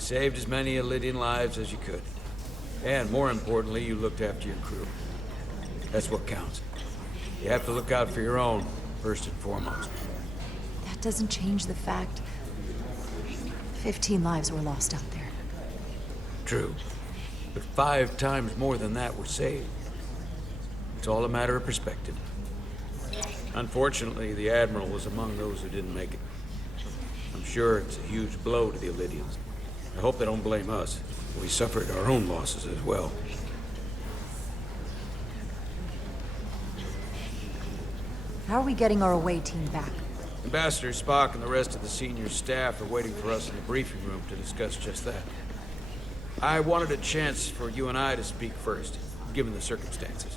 saved as many Elydian lives as you could. And more importantly, you looked after your crew. That's what counts. You have to look out for your own, first and foremost. That doesn't change the fact 15 lives were lost out there. True. But 5 times more than that were saved. It's all a matter of perspective. Unfortunately, the Admiral was among those who didn't make it. I'm sure it's a huge blow to the Elydians. I hope they don't blame us. We suffered our own losses as well. How are we getting our away team back? Ambassador Spock and the rest of the senior staff are waiting for us in the briefing room to discuss just that. I wanted a chance for you and I to speak first, given the circumstances.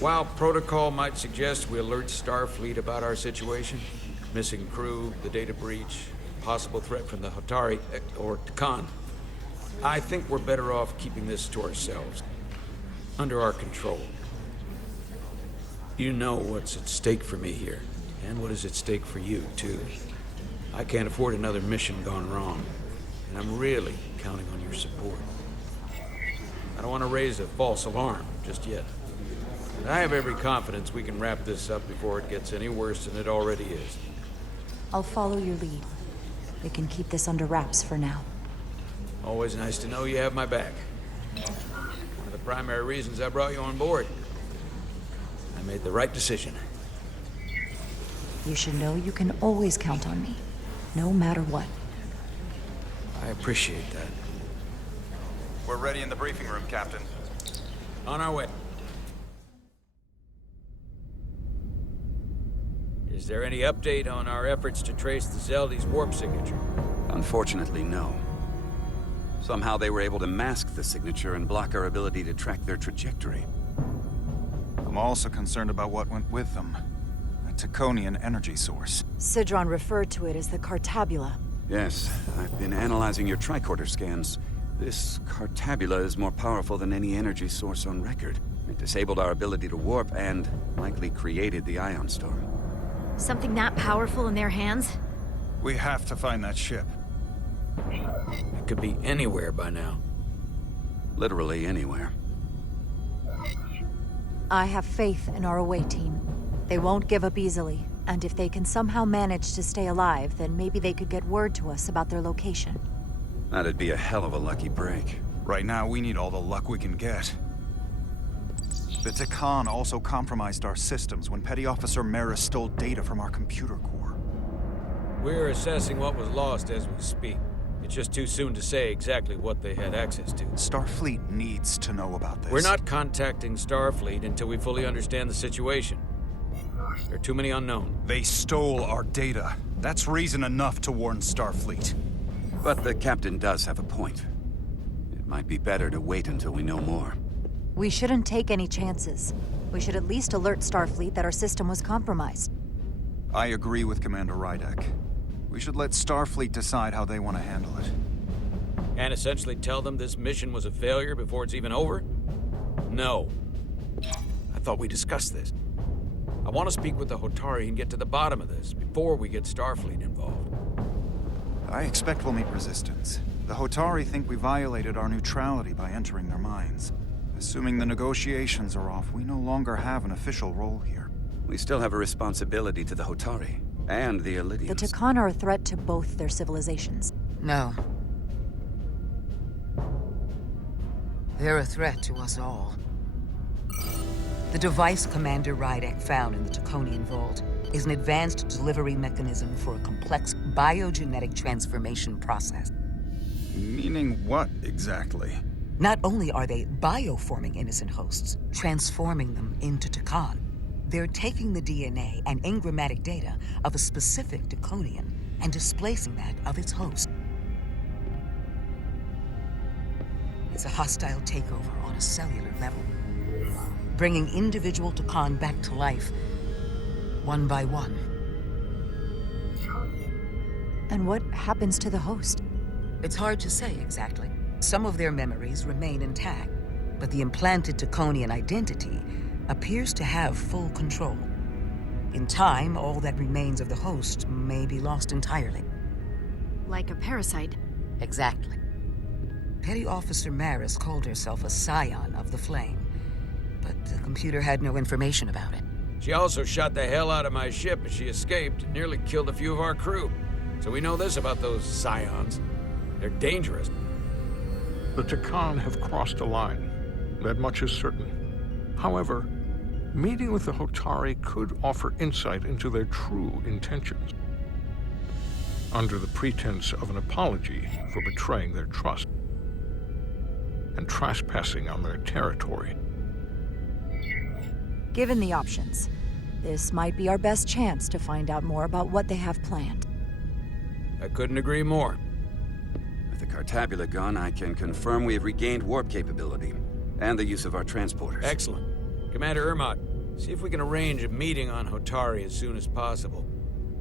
While protocol might suggest we alert Starfleet about our situation, missing crew, the data breach, possible threat from the Hotari, or Takan, I think we're better off keeping this to ourselves, under our control. You know what's at stake for me here, and what is at stake for you, too. I can't afford another mission gone wrong, and I'm really counting on your support. I don't want to raise a false alarm just yet. I have every confidence we can wrap this up before it gets any worse than it already is. I'll follow your lead. We can keep this under wraps for now. Always nice to know you have my back. One of the primary reasons I brought you on board. I made the right decision. You should know you can always count on me, no matter what. I appreciate that. We're ready in the briefing room, Captain. On our way. Is there any update on our efforts to trace the Zeldy's warp signature? Unfortunately, no. Somehow they were able to mask the signature and block our ability to track their trajectory. I'm also concerned about what went with them. A Taconian energy source. Sidron referred to it as the Cartabula. Yes, I've been analyzing your tricorder scans. This Cartabula is more powerful than any energy source on record. It disabled our ability to warp and likely created the ion storm. Something that powerful in their hands? We have to find that ship. It could be anywhere by now. Literally anywhere. I have faith in our away team. They won't give up easily, and if they can somehow manage to stay alive, then maybe they could get word to us about their location. That'd be a hell of a lucky break. Right now, we need all the luck we can get. The Takan also compromised our systems when Petty Officer Maris stole data from our computer core. We're assessing what was lost as we speak. It's just too soon to say exactly what they had access to. Starfleet needs to know about this. We're not contacting Starfleet until we fully understand the situation. There are too many unknown. They stole our data. That's reason enough to warn Starfleet. But the captain does have a point. It might be better to wait until we know more. We shouldn't take any chances. We should at least alert Starfleet that our system was compromised. I agree with Commander Rydek. We should let Starfleet decide how they want to handle it. And essentially tell them this mission was a failure before it's even over? No. I thought we discussed this. I want to speak with the Hotari and get to the bottom of this before we get Starfleet involved. I expect we'll meet resistance. The Hotari think we violated our neutrality by entering their minds. Assuming the negotiations are off, we no longer have an official role here. We still have a responsibility to the Hotari and the Elydians. The Takan are a threat to both their civilizations. No. They're a threat to us all. The device Commander Rydek found in the Taconian Vault is an advanced delivery mechanism for a complex biogenetic transformation process. Meaning what, exactly? Not only are they bioforming innocent hosts, transforming them into Takan, they're taking the DNA and engrammatic data of a specific Taconian and displacing that of its host. It's a hostile takeover on a cellular level, bringing individual Takan back to life, one by one. And what happens to the host? It's hard to say exactly. Some of their memories remain intact, but the implanted Taconian identity appears to have full control. In time, all that remains of the host may be lost entirely. Like a parasite. Exactly. Petty Officer Maris called herself a scion of the Flame, but the computer had no information about it. She also shot the hell out of my ship as she escaped and nearly killed a few of our crew. So we know this about those scions. They're dangerous. The Takan have crossed a line. That much is certain. However, meeting with the Hotari could offer insight into their true intentions, under the pretense of an apology for betraying their trust and trespassing on their territory. Given the options, this might be our best chance to find out more about what they have planned. I couldn't agree more. With the Cartabula gone, I can confirm we have regained warp capability and the use of our transporters. Excellent. Commander Ermot, see if we can arrange a meeting on Hotari as soon as possible.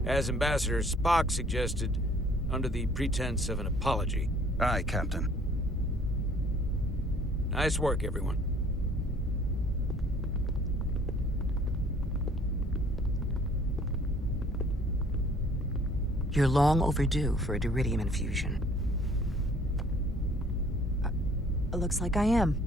As Ambassador Spock suggested, under the pretense of an apology. Aye, Captain. Nice work, everyone. You're long overdue for a Duridium infusion. Looks like I am.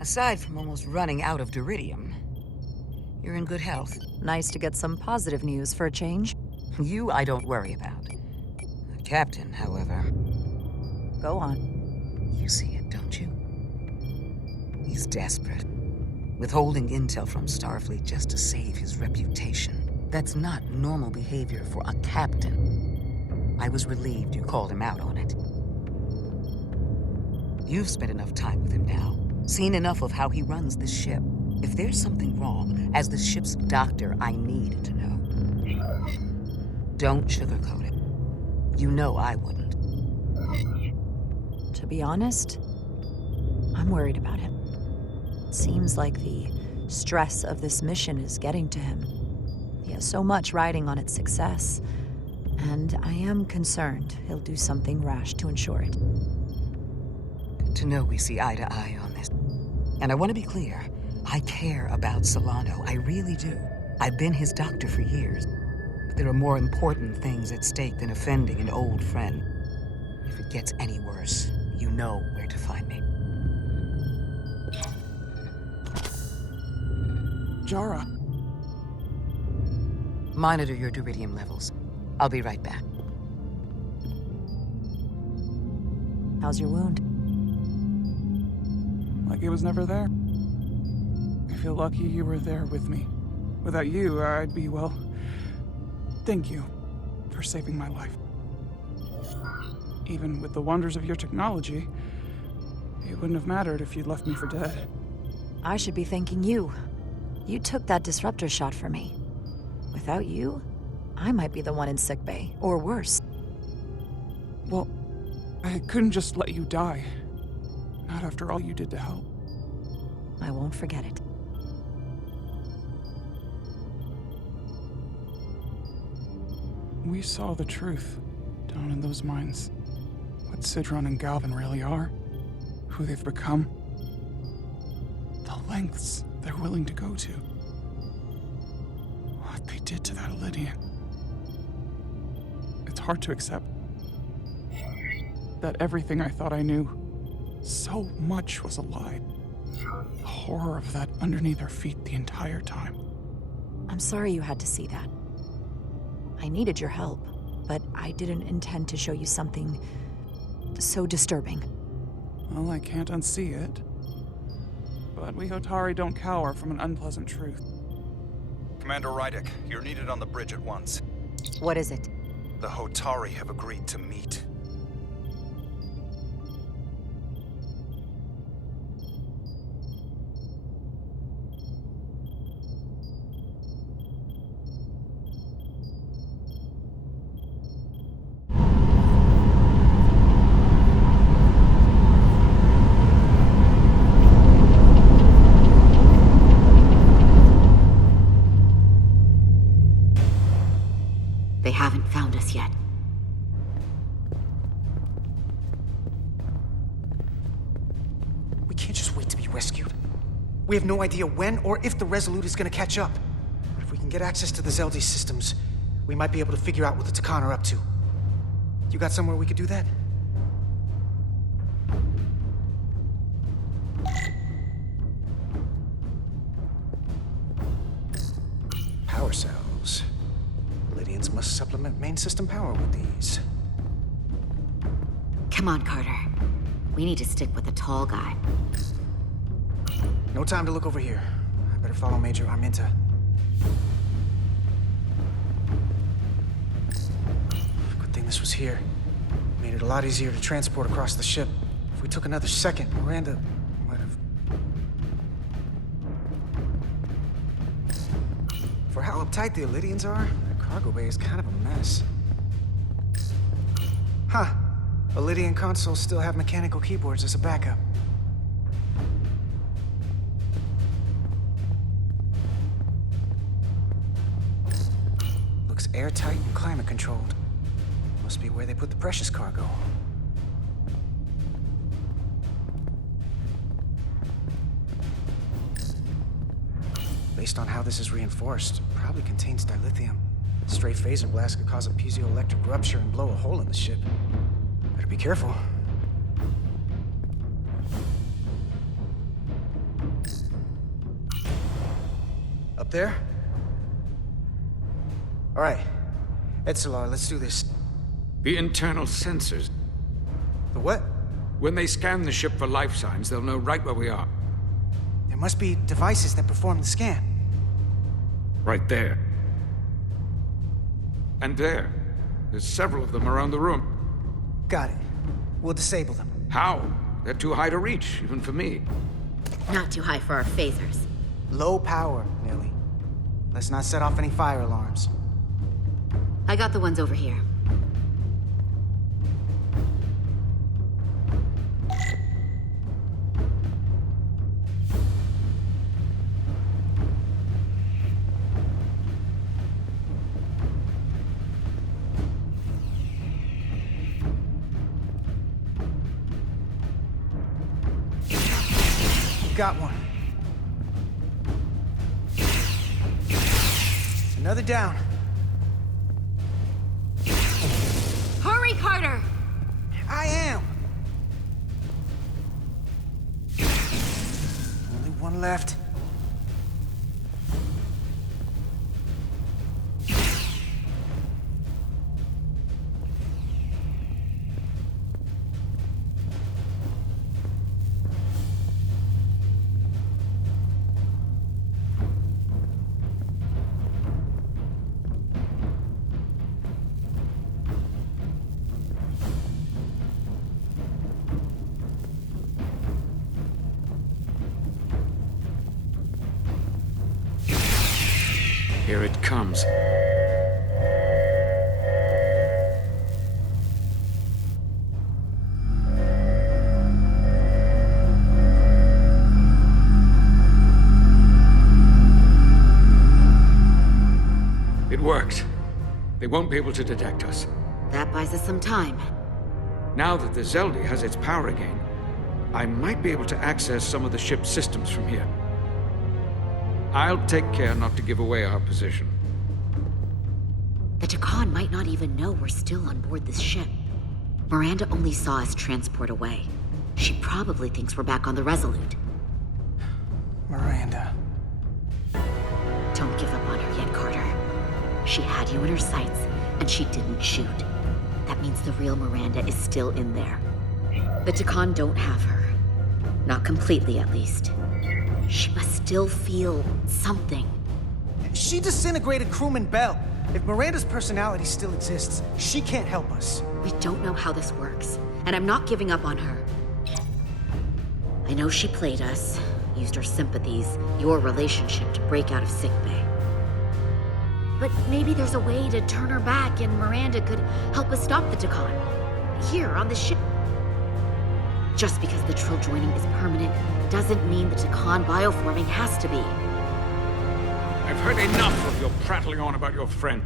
Aside from almost running out of Duridium, you're in good health. Nice to get some positive news for a change. You, I don't worry about. The Captain, however, Go on. you see it, don't you? He's desperate. Withholding intel from Starfleet just to save his reputation. That's not normal behavior for a captain. I was relieved you called him out on it. You've spent enough time with him now. Seen enough of how he runs this ship. If there's something wrong, as the ship's doctor, I need to know. Don't sugarcoat it. You know I wouldn't. To be honest, I'm worried about him. Seems like the stress of this mission is getting to him. He has so much riding on its success, and I am concerned he'll do something rash to ensure it. Good to know we see eye to eye on this. And I want to be clear, I care about Solano, I really do. I've been his doctor for years. But there are more important things at stake than offending an old friend. If it gets any worse, you know where to find me. Jara. Monitor your Duridium levels. I'll be right back. How's your wound? Like it was never there. I feel lucky you were there with me. Without you, I'd be, well... Thank you for saving my life. Even with the wonders of your technology, it wouldn't have mattered if you'd left me for dead. I should be thanking you. You took that disruptor shot for me. Without you, I might be the one in sickbay, or worse. Well, I couldn't just let you die. Not after all you did to help. I won't forget it. We saw the truth down in those mines. What Sidron and Galvin really are. Who they've become. The lengths they're willing to go to. What they did to that Lydian. It's hard to accept that everything I thought I knew, so much was a lie. The horror of that underneath our feet the entire time. I'm sorry you had to see that. I needed your help, but I didn't intend to show you something so disturbing. Well, I can't unsee it. But we Hotari don't cower from an unpleasant truth. Commander Rydick, you're needed on the bridge at once. What is it? The Hotari have agreed to meet. They haven't found us yet. We can't just wait to be rescued. We have no idea when or if the Resolute is gonna catch up. But if we can get access to the Zeldi systems, we might be able to figure out what the Takan are up to. You got somewhere we could do that? Power cells. Lydians must supplement main system power with these. Come on, Carter. We need to stick with the tall guy. No time to look over here. I better follow Major Arminta. Good thing this was here. Made it a lot easier to transport across the ship. If we took another second, Miranda might have... For how uptight the Lydians are, that cargo bay is kind of a mess. Huh. The Lydian consoles still have mechanical keyboards as a backup. Looks airtight and climate controlled. Must be where they put the precious cargo. Based on how this is reinforced, probably contains dilithium. Stray phaser blast could cause a piezoelectric rupture and blow a hole in the ship. Better be careful. Up there? All right. Etzelar, let's do this. The internal sensors. The what? When they scan the ship for life signs, they'll know right where we are. There must be devices that perform the scan. Right there. And there. There's several of them around the room. Got it. We'll disable them. How? They're too high to reach, even for me. Not too high for our phasers. Low power, Millie. Let's not set off any fire alarms. I got the ones over here. Got one. Another down. Hurry, Carter! I am. Only one left. Here it comes. It worked. They won't be able to detect us. That buys us some time. Now that the Zeldi has its power again, I might be able to access some of the ship's systems from here. I'll take care not to give away our position. The Takan might not even know we're still on board this ship. Miranda only saw us transport away. She probably thinks we're back on the Resolute. Miranda. Don't give up on her yet, Carter. She had you in her sights, and she didn't shoot. That means the real Miranda is still in there. The Takan don't have her. Not completely, at least. She must still feel something. She disintegrated crewman Bell. If Miranda's personality still exists, she can't help us. We don't know how this works, and I'm not giving up on her. I know she played us, used our sympathies, your relationship to break out of sickbay. But maybe there's a way to turn her back and Miranda could help us stop the Takan. Here, on the ship. Just because the Trill joining is permanent doesn't mean the Takan bioforming has to be. I've heard enough of your prattling on about your friend.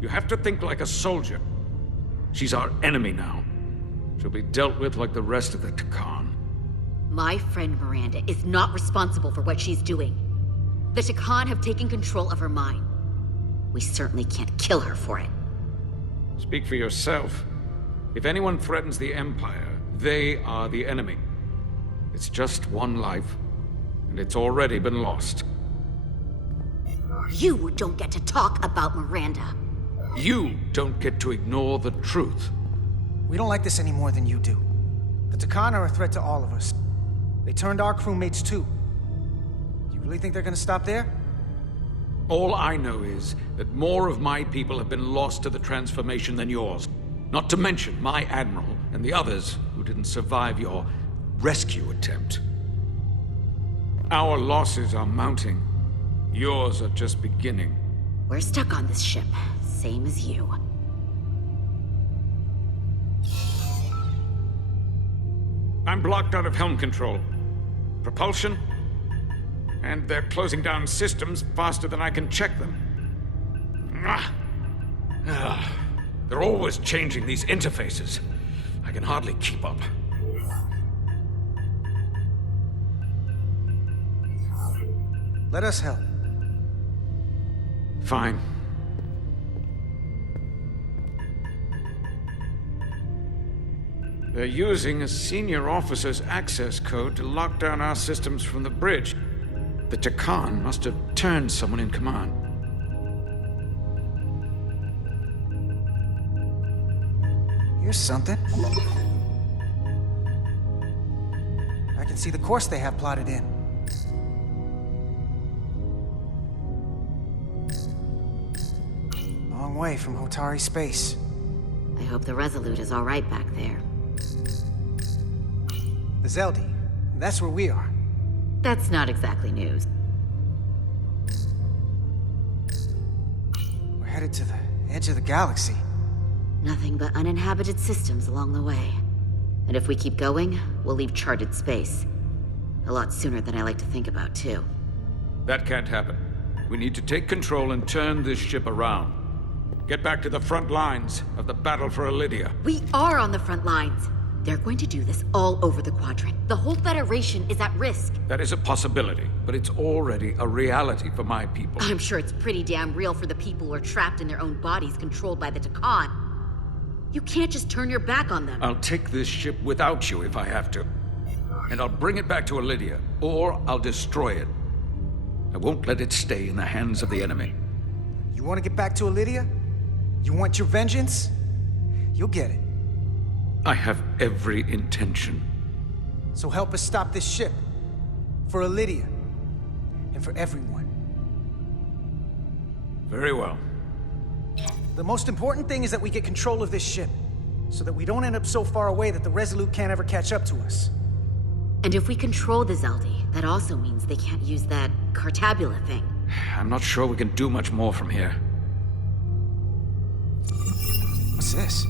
You have to think like a soldier. She's our enemy now. She'll be dealt with like the rest of the Takan. My friend Miranda is not responsible for what she's doing. The Takan have taken control of her mind. We certainly can't kill her for it. Speak for yourself. If anyone threatens the Empire, they are the enemy. It's just one life, and it's already been lost. You don't get to talk about Miranda. You don't get to ignore the truth. We don't like this any more than you do. The Takan are a threat to all of us. They turned our crewmates too. Do you really think they're gonna stop there? All I know is that more of my people have been lost to the transformation than yours. Not to mention my admiral and the others who didn't survive your rescue attempt. Our losses are mounting. Yours are just beginning. We're stuck on this ship, same as you. I'm blocked out of helm control. Propulsion? And they're closing down systems faster than I can check them. They're always changing these interfaces. I can hardly keep up. Let us help. Fine. They're using a senior officer's access code to lock down our systems from the bridge. The Takan must have turned someone in command. Here's something. I can see the course they have plotted in. Long way from Hotari space. I hope the Resolute is all right back there. The Zeldi. That's where we are. That's not exactly news. We're headed to the edge of the galaxy. Nothing but uninhabited systems along the way. And if we keep going, we'll leave charted space. A lot sooner than I like to think about, too. That can't happen. We need to take control and turn this ship around. Get back to the front lines of the battle for Elydia. We are on the front lines. They're going to do this all over the Quadrant. The whole Federation is at risk. That is a possibility, but it's already a reality for my people. I'm sure it's pretty damn real for the people who are trapped in their own bodies controlled by the Takan. You can't just turn your back on them. I'll take this ship without you if I have to. And I'll bring it back to Elydia, or I'll destroy it. I won't let it stay in the hands of the enemy. You want to get back to Elydia? You want your vengeance? You'll get it. I have every intention. So help us stop this ship. For Elydia. And for everyone. Very well. The most important thing is that we get control of this ship. So that we don't end up so far away that the Resolute can't ever catch up to us. And if we control the Zeldi, that also means they can't use that Cartabula thing. I'm not sure we can do much more from here. What's this?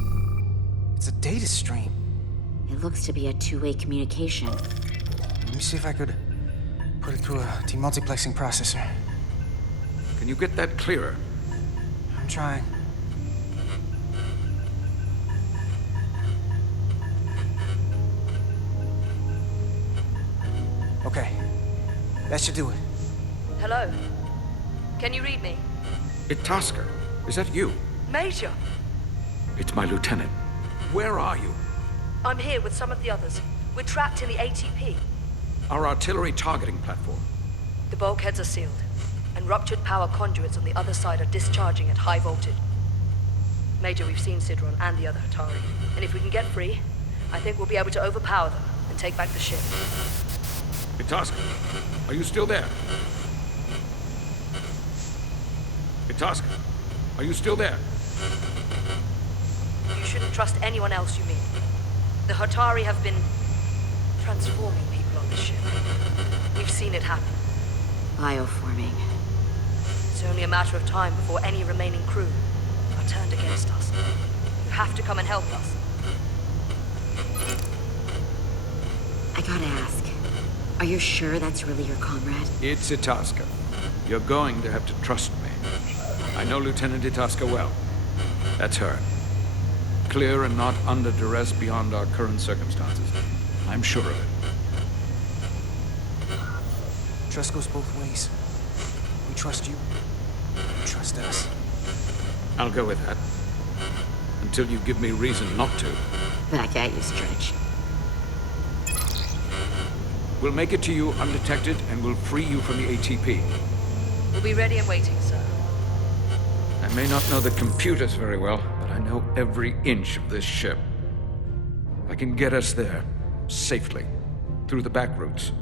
It's a data stream. It looks to be a two-way communication. Let me see if I could put it through a demultiplexing processor. Can you get that clearer? I'm trying. Okay. That should do it. Hello? Can you read me? Itasca, is that you? Major! It's my lieutenant. Where are you? I'm here with some of the others. We're trapped in the ATP. Our artillery targeting platform. The bulkheads are sealed, and ruptured power conduits on the other side are discharging at high voltage. Major, we've seen Sidron and the other Hatari, and if we can get free, I think we'll be able to overpower them and take back the ship. Itasca, are you still there? Itasca, are you still there? You shouldn't trust anyone else you meet. The Hatari have been transforming people on this ship. We've seen it happen. Bioforming. It's only a matter of time before any remaining crew are turned against us. You have to come and help us. I gotta ask, are you sure that's really your comrade? It's Itasca. You're going to have to trust me. I know Lieutenant Itasca well. That's her. Clear and not under duress beyond our current circumstances. I'm sure of it. Trust goes both ways. We trust you. You trust us. I'll go with that. Until you give me reason not to. Back at you, Stretch. We'll make it to you undetected, and we'll free you from the ATP. We'll be ready and waiting, sir. I may not know the computers very well, but I know every inch of this ship. I can get us there, safely, through the back routes.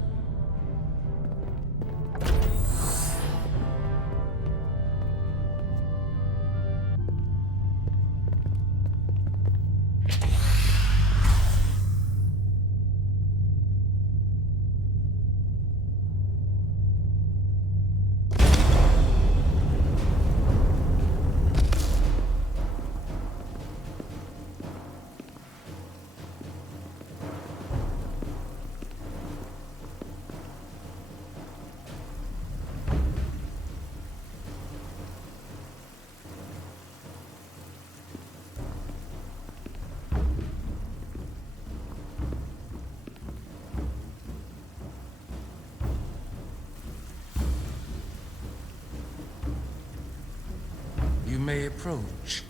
You may approach.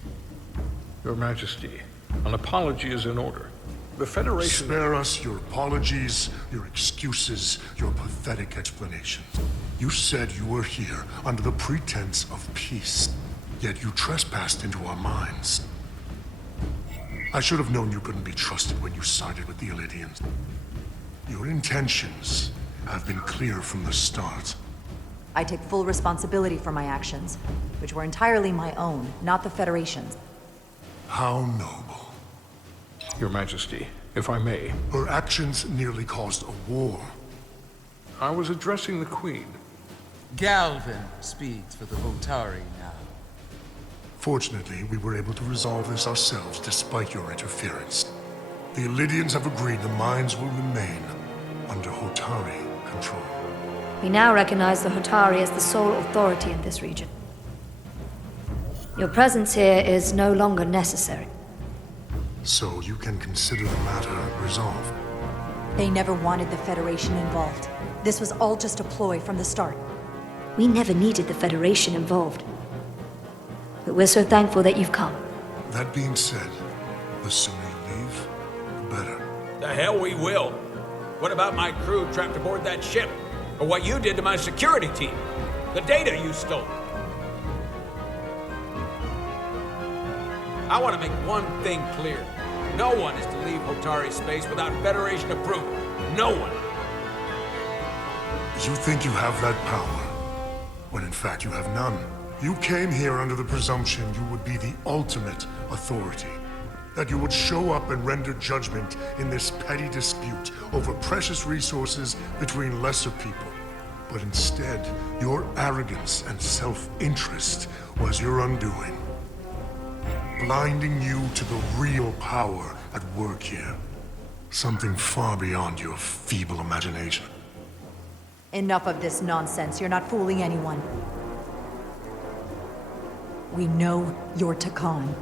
Your Majesty, an apology is in order. The Federation... Spare us your apologies, your excuses, your pathetic explanations. You said you were here under the pretense of peace, yet you trespassed into our minds. I should have known you couldn't be trusted when you sided with the Elydians. Your intentions have been clear from the start. I take full responsibility for my actions, which were entirely my own, not the Federation's. How noble. Your Majesty, if I may. Her actions nearly caused a war. I was addressing the Queen. Galvin speaks for the Hotari now. Fortunately, we were able to resolve this ourselves despite your interference. The Elydians have agreed the mines will remain under Hotari control. We now recognize the Hotari as the sole authority in this region. Your presence here is no longer necessary. So you can consider the matter resolved. They never wanted the Federation involved. This was all just a ploy from the start. We never needed the Federation involved. But we're so thankful that you've come. That being said, the sooner you leave, the better. The hell we will. What about my crew trapped aboard that ship? Or what you did to my security team? The data you stole? I want to make one thing clear. No one is to leave Hotari space without Federation approval. No one. You think you have that power, when in fact you have none. You came here under the presumption you would be the ultimate authority. That you would show up and render judgment in this petty dispute over precious resources between lesser people. But instead, your arrogance and self-interest was your undoing. Blinding you to the real power at work here. Something far beyond your feeble imagination. Enough of this nonsense. You're not fooling anyone. We know you're Takan.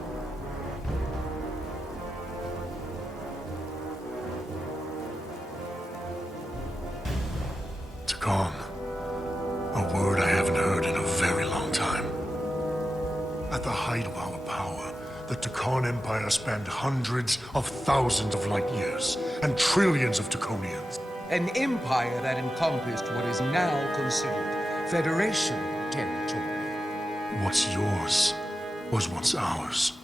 Takan. A word I haven't heard in a very long time. At the height of our power, the Takan Empire spanned hundreds of thousands of light years, and trillions of Taconians. An empire that encompassed what is now considered Federation territory. What's yours was once ours,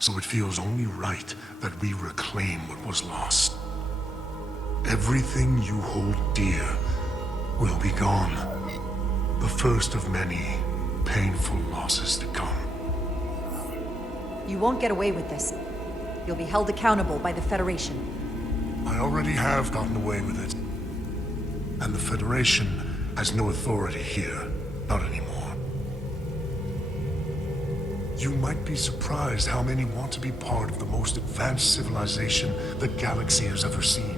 so it feels only right that we reclaim what was lost. Everything you hold dear will be gone. The first of many painful losses to come. You won't get away with this. You'll be held accountable by the Federation. I already have gotten away with it. And the Federation has no authority here, not anymore. You might be surprised how many want to be part of the most advanced civilization the galaxy has ever seen.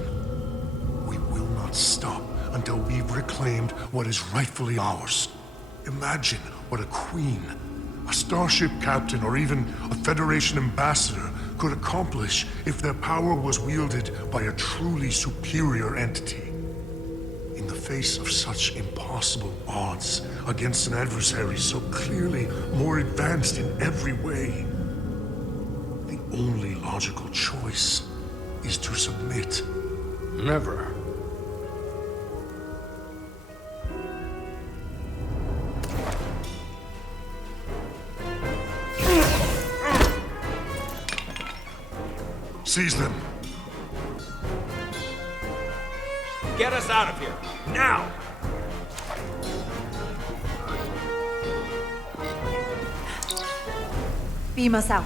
We will not stop until we've reclaimed what is rightfully ours. Imagine what a queen, a starship captain, or even a Federation ambassador could accomplish if their power was wielded by a truly superior entity. In the face of such impossible odds against an adversary so clearly more advanced in every way, the only logical choice is to submit. Never. Seize them. Get us out of here, now! Beam us out.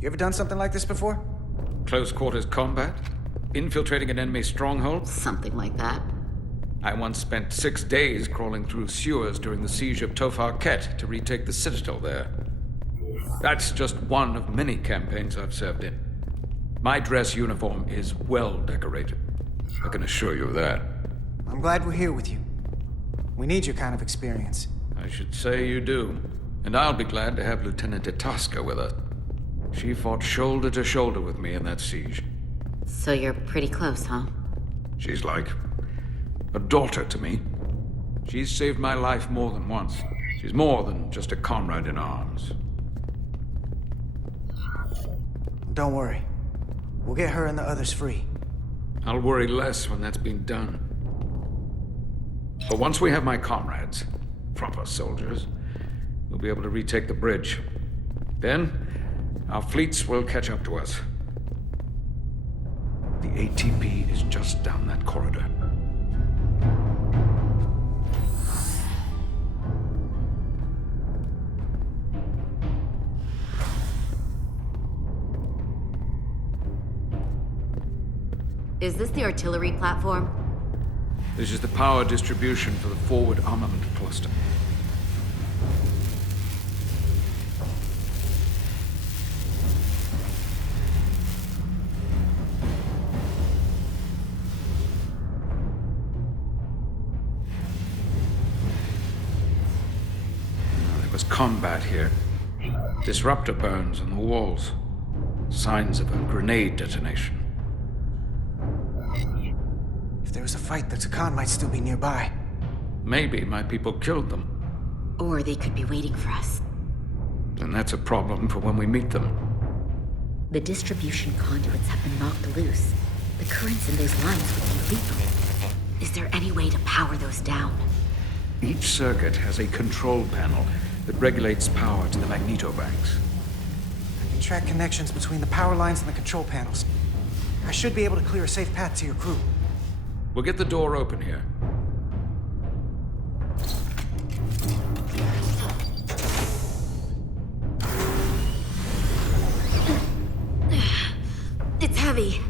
You ever done something like this before? Close quarters combat? Infiltrating an enemy stronghold? Something like that. I once spent 6 days crawling through sewers during the siege of Tofar Ket to retake the citadel there. That's just one of many campaigns I've served in. My dress uniform is well decorated. I can assure you of that. I'm glad we're here with you. We need your kind of experience. I should say you do. And I'll be glad to have Lieutenant Itasca with us. She fought shoulder to shoulder with me in that siege. So you're pretty close, huh? She's like a daughter to me. She's saved my life more than once. She's more than just a comrade in arms. Don't worry. We'll get her and the others free. I'll worry less when that's been done. But once we have my comrades, proper soldiers, we'll be able to retake the bridge. Then, our fleets will catch up to us. The ATP is just down that corridor. Is this the artillery platform? This is the power distribution for the forward armament cluster. There was combat here. Disruptor burns on the walls. Signs of a grenade detonation. If there was a fight, the Takan might still be nearby. Maybe my people killed them. Or they could be waiting for us. Then that's a problem for when we meet them. The distribution conduits have been knocked loose. The currents in those lines would be lethal. Is there any way to power those down? Each circuit has a control panel that regulates power to the magnetobanks. I can track connections between the power lines and the control panels. I should be able to clear a safe path to your crew. We'll get the door open here. It's heavy.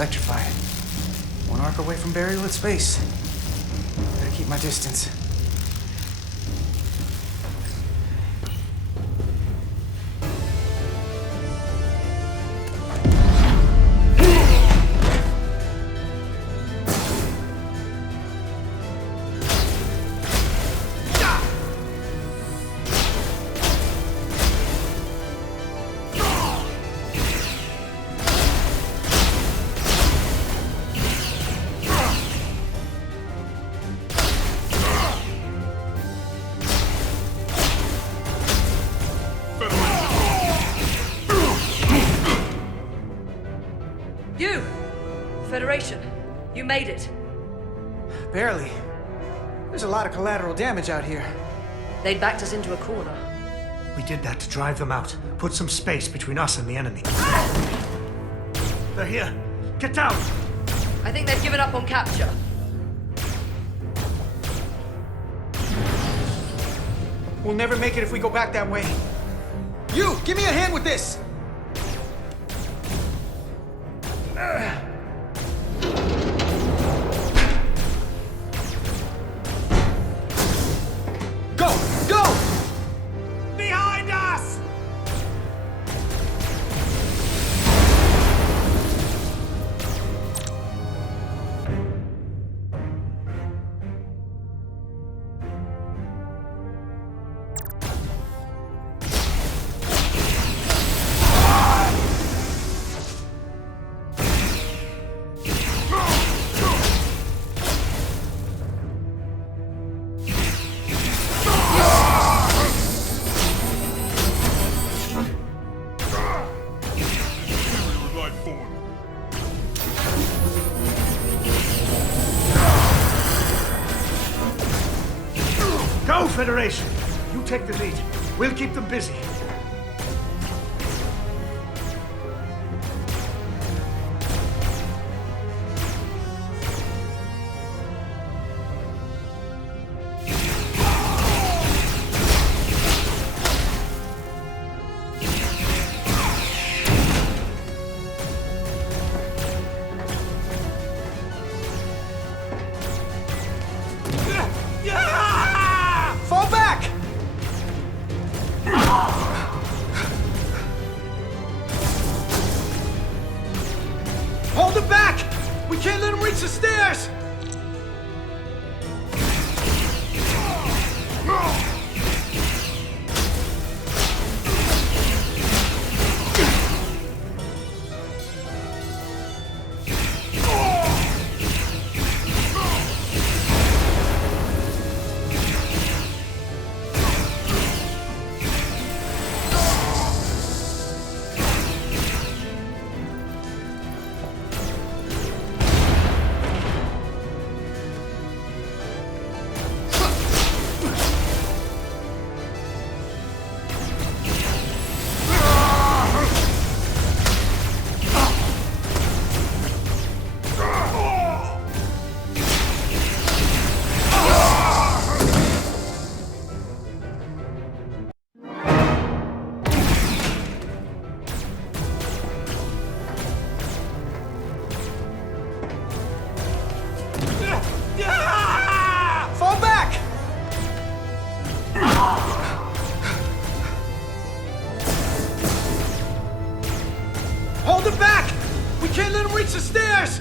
Electrified. One arc away from burial at space. Better keep my distance. You! Federation, you made it. Barely. There's a lot of collateral damage out here. They'd backed us into a corner. We did that to drive them out. Put some space between us and the enemy. They're here. Get down! I think they've given up on capture. We'll never make it if we go back that way. You! Give me a hand with this! Go! Go! Behind us! Go, Federation! You take the lead. We'll keep them busy. Fall back! Hold it back! We can't let them reach the stairs! Fall back! Hold it back! We can't let them reach the stairs!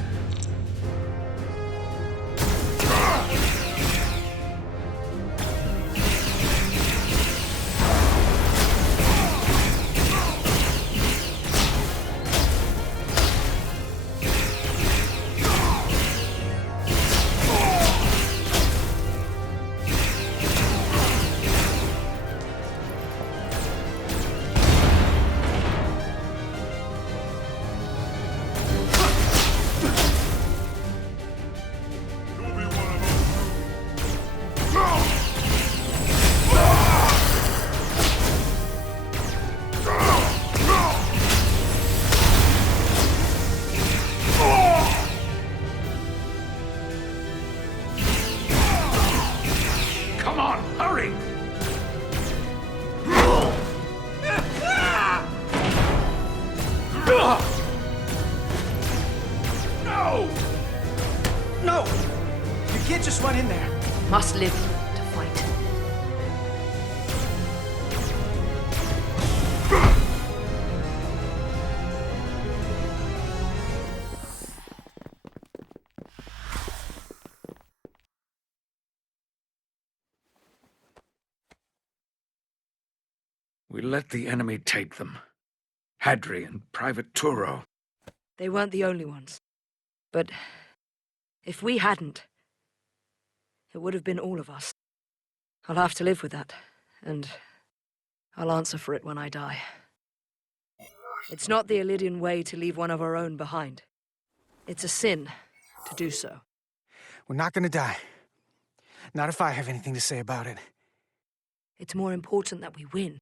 everyone in there. Must live to fight. We let the enemy take them. Hadri and Private Turo. They weren't the only ones. But if we hadn't, it would have been all of us. I'll have to live with that, and I'll answer for it when I die. It's not the Illydian way to leave one of our own behind. It's a sin to do so. We're not gonna die. Not if I have anything to say about it. It's more important that we win.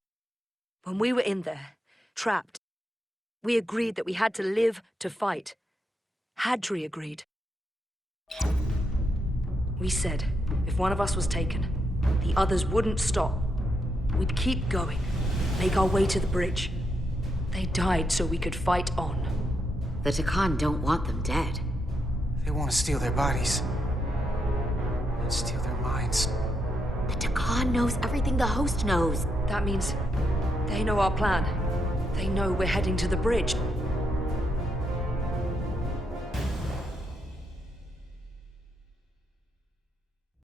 When we were in there, trapped, we agreed that we had to live to fight. Hadri agreed. We said, if one of us was taken, the others wouldn't stop. We'd keep going, make our way to the bridge. They died so we could fight on. The Takan don't want them dead. They want to steal their bodies. And steal their minds. The Takan knows everything the host knows. That means they know our plan. They know we're heading to the bridge.